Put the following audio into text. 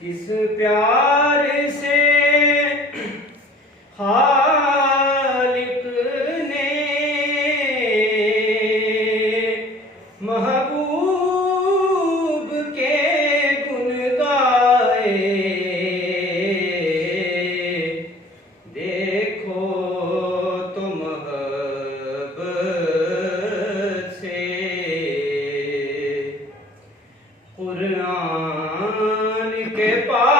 किस प्यार से खालिक ने महबूब के गुण गाए। देखो तो मोहब्बत से कुरान के पास